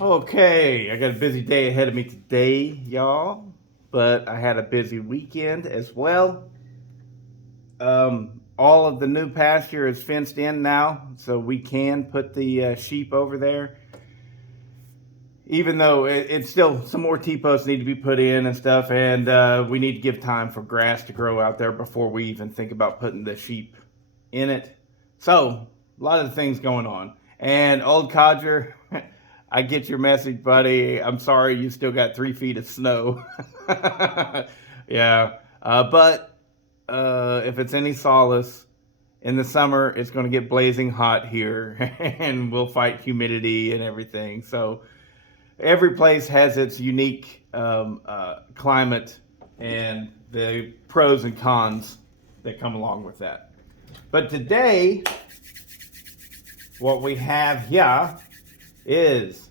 Okay, I got a busy day ahead of me today, y'all, but I had a busy weekend as well. All of the new pasture is fenced in now, so we can put the sheep over there. Even though it's still some more T-posts need to be put in and stuff, and we need to give time for grass to grow out there before we even think about putting the sheep in it. So, a lot of things going on. And old Codger, I get your message, buddy. I'm sorry you still got 3 feet of snow. Yeah, but if it's any solace, in the summer it's going to get blazing hot here, and we'll fight humidity and everything. So every place has its unique climate and the pros and cons that come along with that. But today, what we have here is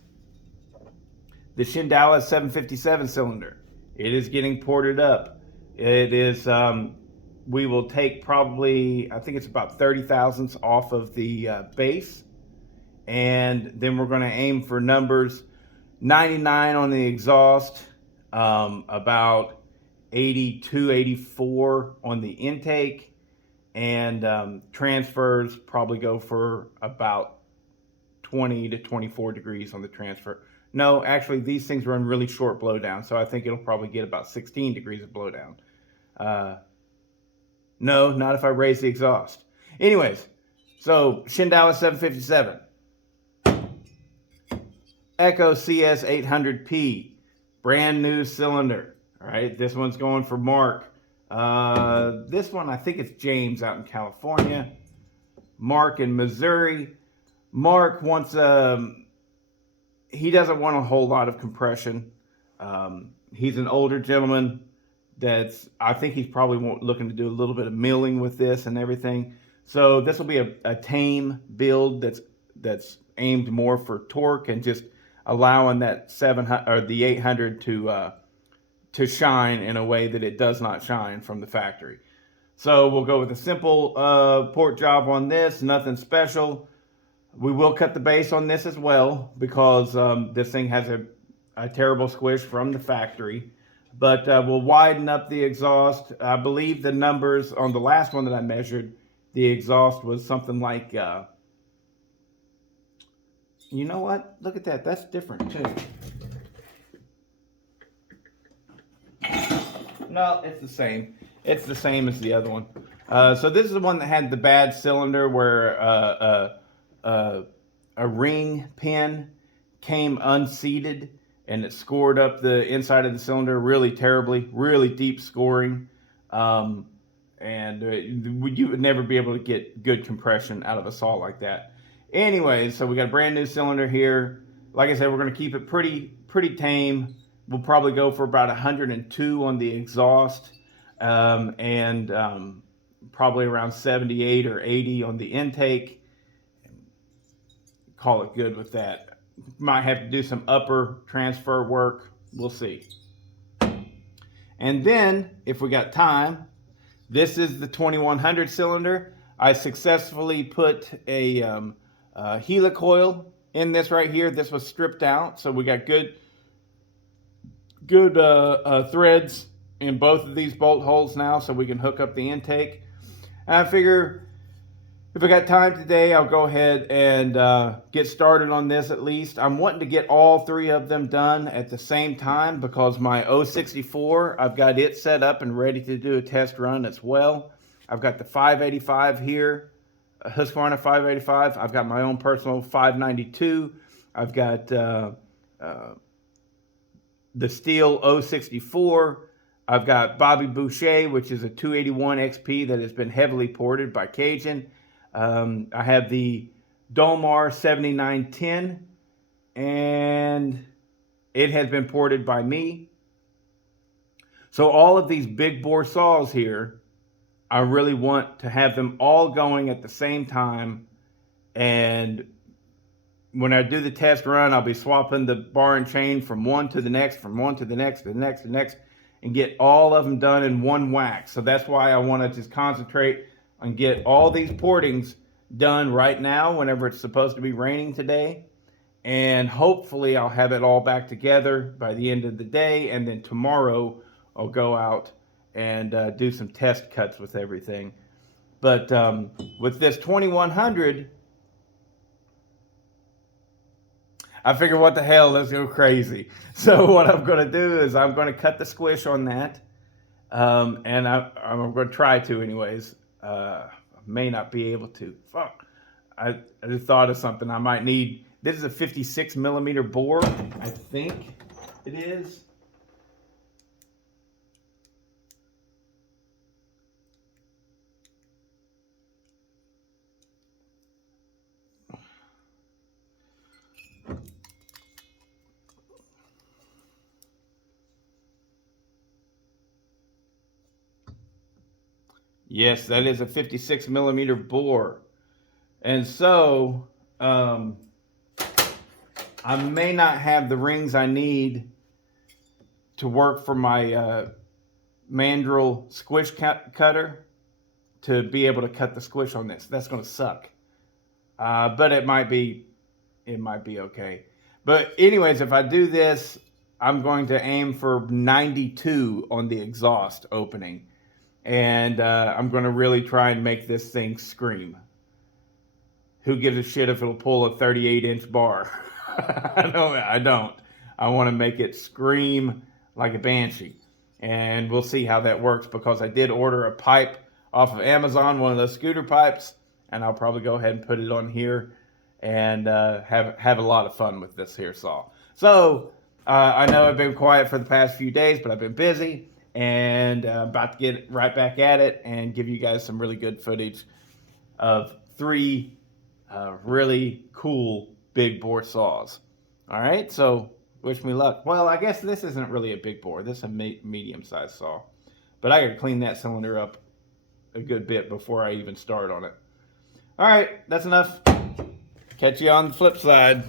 the Shindaiwa 757 cylinder. It is getting ported up. It is, we will take probably, I think it's about 30 thousandths off of the base. And then we're going to aim for numbers 99 on the exhaust, about 82, 84 on the intake, and transfers probably go for about 20 to 24 degrees on the transfer. No, actually, these things run really short blowdown, so I think it'll probably get about 16 degrees of blowdown. No, not if I raise the exhaust. Anyways, so Shindaiwa 757. Echo CS 800P, brand new cylinder. All right, this one's going for Mark. This one, I think it's James out in California. Mark in Missouri. Mark wants he doesn't want a whole lot of compression. He's an older gentleman I think he's probably looking to do a little bit of milling with this and everything. So this will be a tame build that's aimed more for torque and just allowing that 700 or the 800 to shine in a way that it does not shine from the factory. So we'll go with a simple port job on this, nothing special. We will cut the base on this as well because this thing has a terrible squish from the factory. But we'll widen up the exhaust. I believe the numbers on the last one that I measured, the exhaust was something like, you know what? Look at that. That's different too. No, it's the same. It's the same as the other one. So this is the one that had the bad cylinder where a ring pin came unseated and it scored up the inside of the cylinder really terribly, really deep scoring. And you would never be able to get good compression out of a saw like that. Anyway, so we got a brand new cylinder here. Like I said, we're going to keep it pretty tame. We'll probably go for about 102 on the exhaust, and probably around 78 or 80 on the intake. Call it good with that. Might have to do some upper transfer work. We'll see. And then, if we got time, this is the 2100 cylinder. I successfully put a helicoil in this right here. This was stripped out, so we got good threads in both of these bolt holes now, so we can hook up the intake. And I figure if I got time today, I'll go ahead and get started on this at least. I'm wanting to get all three of them done at the same time because my 064, I've got it set up and ready to do a test run as well. I've got the 585 here, Husqvarna 585. I've got my own personal 592. I've got the Steel 064. I've got Bobby Boucher, which is a 281 XP that has been heavily ported by Cajun. I have the Dolmar 7910, and it has been ported by me. So all of these big bore saws here, I really want to have them all going at the same time. And when I do the test run, I'll be swapping the bar and chain from one to the next, from one to the next, to the next, to the next, and get all of them done in one whack. So that's why I want to just concentrate and get all these portings done right now whenever it's supposed to be raining today. and hopefully I'll have it all back together by the end of the day, and then tomorrow I'll go out and do some test cuts with everything. But with this 2100, I figured, what the hell, let's go crazy. So what I'm going to do is I'm going to cut the squish on that, and I'm going to try to anyways. I may not be able to. Fuck. I just thought of something. I might need. This is a 56 millimeter bore, I think it is. Yes, that is a 56 millimeter bore. And so, I may not have the rings I need to work for my mandrel squish cutter to be able to cut the squish on this. That's going to suck. But it might be okay. But anyways, if I do this, I'm going to aim for 92 on the exhaust opening. And I'm going to really try and make this thing scream. Who gives a shit if it'll pull a 38-inch bar? I don't. I want to make it scream like a banshee. And we'll see how that works, because I did order a pipe off of Amazon, one of those scooter pipes, and I'll probably go ahead and put it on here and have a lot of fun with this here saw. So I know I've been quiet for the past few days, but I've been busy, and about to get right back at it and give you guys some really good footage of 3 really cool big bore saws. All right, so wish me luck. Well, I guess this isn't really a big bore. This is a medium-sized saw. But I got to clean that cylinder up a good bit before I even start on it. All right, that's enough. Catch you on the flip side.